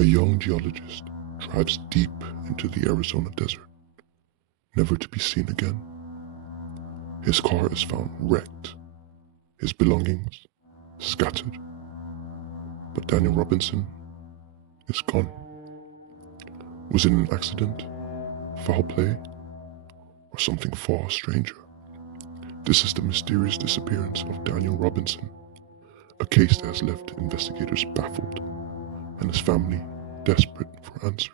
A young geologist drives deep into the Arizona desert, never to be seen again. His car is found wrecked, his belongings scattered. But Daniel Robinson is gone. Was it an accident, foul play, or something far stranger? This is the mysterious disappearance of Daniel Robinson, a case that has left investigators baffled and his family desperate for answers.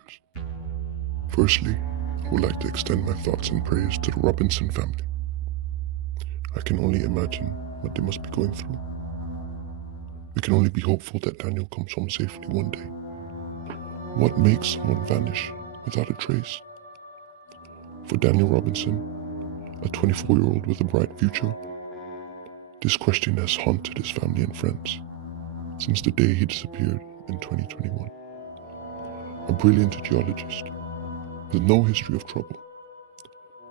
Firstly, I would like to extend my thoughts and prayers to the Robinson family. I can only imagine what they must be going through. We can only be hopeful that Daniel comes home safely one day. What makes someone vanish without a trace? For Daniel Robinson, a 24-year-old with a bright future, this question has haunted his family and friends since the day he disappeared in 2021. A brilliant geologist with no history of trouble,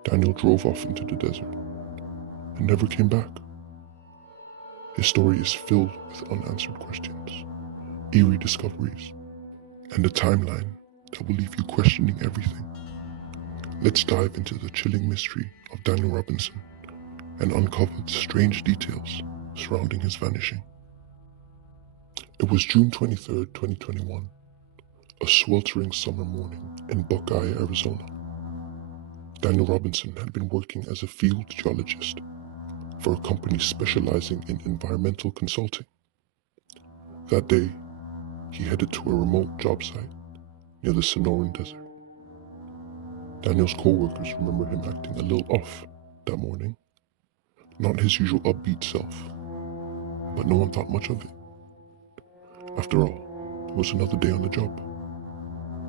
Daniel drove off into the desert and never came back. His story is filled with unanswered questions, eerie discoveries, and a timeline that will leave you questioning everything. Let's dive into the chilling mystery of Daniel Robinson and uncover the strange details surrounding his vanishing. It was June 23rd, 2021, a sweltering summer morning in Buckeye, Arizona. Daniel Robinson had been working as a field geologist for a company specializing in environmental consulting. That day, he headed to a remote job site near the Sonoran Desert. Daniel's co-workers remember him acting a little off that morning, not his usual upbeat self, but no one thought much of it. After all, it was another day on the job.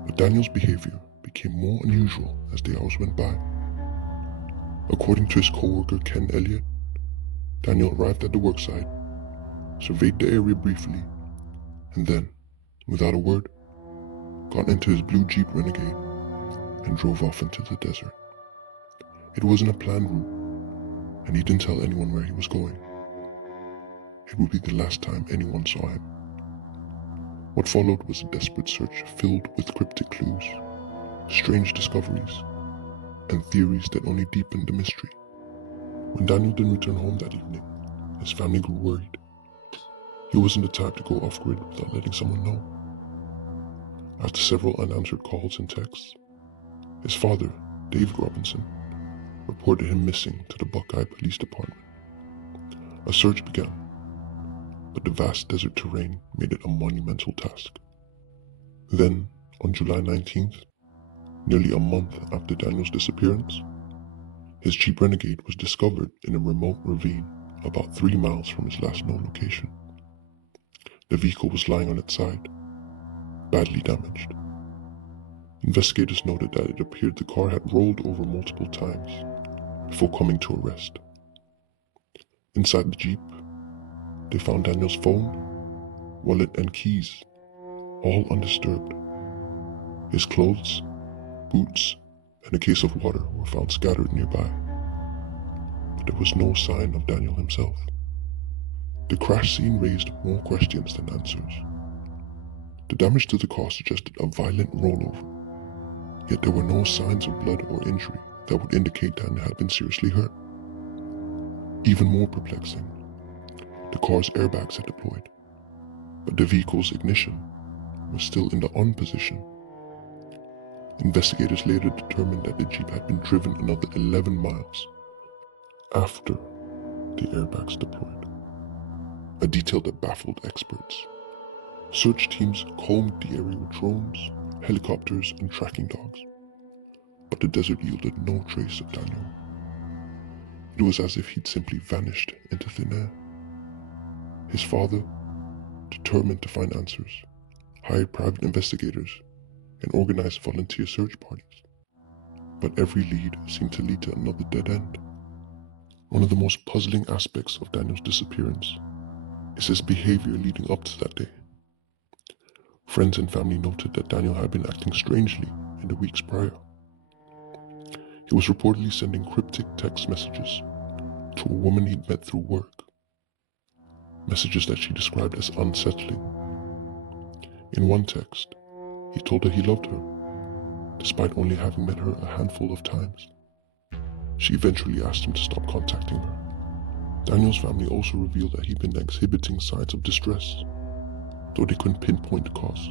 But Daniel's behavior became more unusual as the hours went by. According to his co-worker Ken Elliott, Daniel arrived at the worksite, surveyed the area briefly, and then, without a word, got into his blue Jeep Renegade and drove off into the desert. It wasn't a planned route, and he didn't tell anyone where he was going. It would be the last time anyone saw him. What followed was a desperate search filled with cryptic clues, strange discoveries, and theories that only deepened the mystery. When Daniel didn't return home that evening, his family grew worried. He wasn't the type to go off-grid without letting someone know. After several unanswered calls and texts, his father, David Robinson, reported him missing to the Buckeye Police Department. A search began, but the vast desert terrain made it a monumental task. Then, on July 19th, nearly a month after Daniel's disappearance, his Jeep Renegade was discovered in a remote ravine about 3 miles from his last known location. The vehicle was lying on its side, badly damaged. Investigators noted that it appeared the car had rolled over multiple times before coming to a rest. Inside the Jeep, they found Daniel's phone, wallet, and keys, all undisturbed. His clothes, boots, and a case of water were found scattered nearby. But there was no sign of Daniel himself. The crash scene raised more questions than answers. The damage to the car suggested a violent rollover, yet there were no signs of blood or injury that would indicate Daniel had been seriously hurt. Even more perplexing, the car's airbags had deployed, but the vehicle's ignition was still in the on position. Investigators later determined that the Jeep had been driven another 11 miles after the airbags deployed, a detail that baffled experts. Search teams combed the area with drones, helicopters, and tracking dogs, but the desert yielded no trace of Daniel. It was as if he'd simply vanished into thin air. His father, determined to find answers, hired private investigators and organized volunteer search parties. But every lead seemed to lead to another dead end. One of the most puzzling aspects of Daniel's disappearance is his behavior leading up to that day. Friends and family noted that Daniel had been acting strangely in the weeks prior. He was reportedly sending cryptic text messages to a woman he'd met through work, messages that she described as unsettling. In one text, He told her he loved her, despite only having met her a handful of times. She eventually asked him to stop contacting her. Daniel's family also revealed that he'd been exhibiting signs of distress, though they couldn't pinpoint the cause.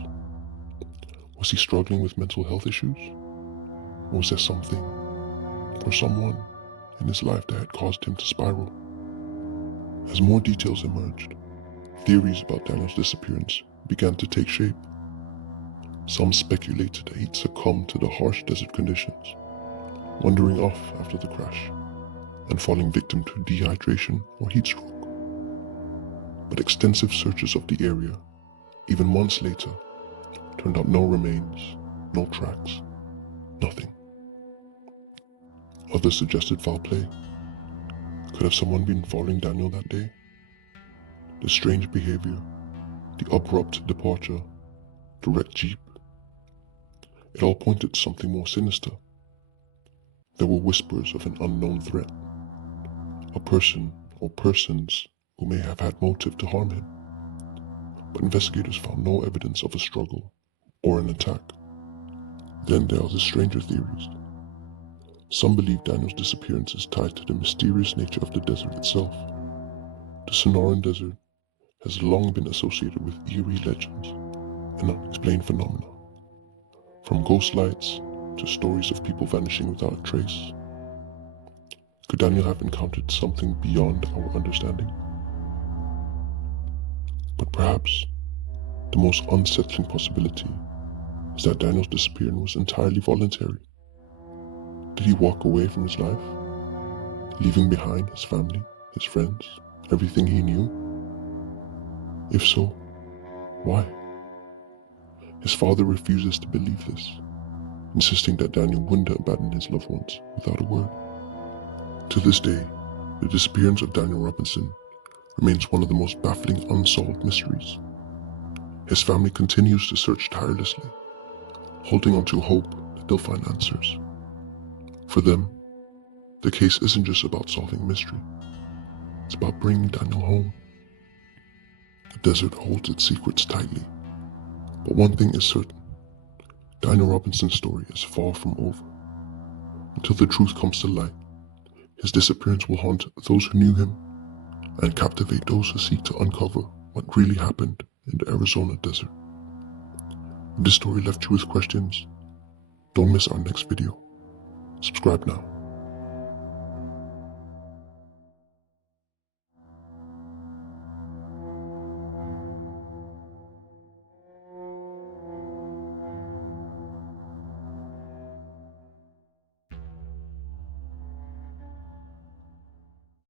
Was he struggling with mental health issues? Or was there something, or someone, in his life that had caused him to spiral? As more details emerged, theories about Daniel's disappearance began to take shape. Some speculated that he'd succumbed to the harsh desert conditions, wandering off after the crash, and falling victim to dehydration or heat stroke. But extensive searches of the area, even months later, turned up no remains, no tracks, nothing. Others suggested foul play. Could have someone been following Daniel that day? The strange behavior, the abrupt departure, the wrecked jeep. It all pointed to something more sinister. There were whispers of an unknown threat, a person or persons who may have had motive to harm him. But investigators found no evidence of a struggle or an attack. Then there are the stranger theories. Some believe Daniel's disappearance is tied to the mysterious nature of the desert itself. The Sonoran Desert has long been associated with eerie legends and unexplained phenomena, from ghost lights to stories of people vanishing without a trace. Could Daniel have encountered something beyond our understanding? But perhaps the most unsettling possibility is that Daniel's disappearance was entirely voluntary. Did he walk away from his life, leaving behind his family, his friends, everything he knew? If so, why? His father refuses to believe this, insisting that Daniel wouldn't abandon his loved ones without a word. To this day, the disappearance of Daniel Robinson remains one of the most baffling unsolved mysteries. His family continues to search tirelessly, holding on to hope that they'll find answers. For them, the case isn't just about solving a mystery. It's about bringing Daniel home. The desert holds its secrets tightly, but one thing is certain. Daniel Robinson's story is far from over. Until the truth comes to light, his disappearance will haunt those who knew him and captivate those who seek to uncover what really happened in the Arizona desert. If this story left you with questions, don't miss our next video. Subscribe now.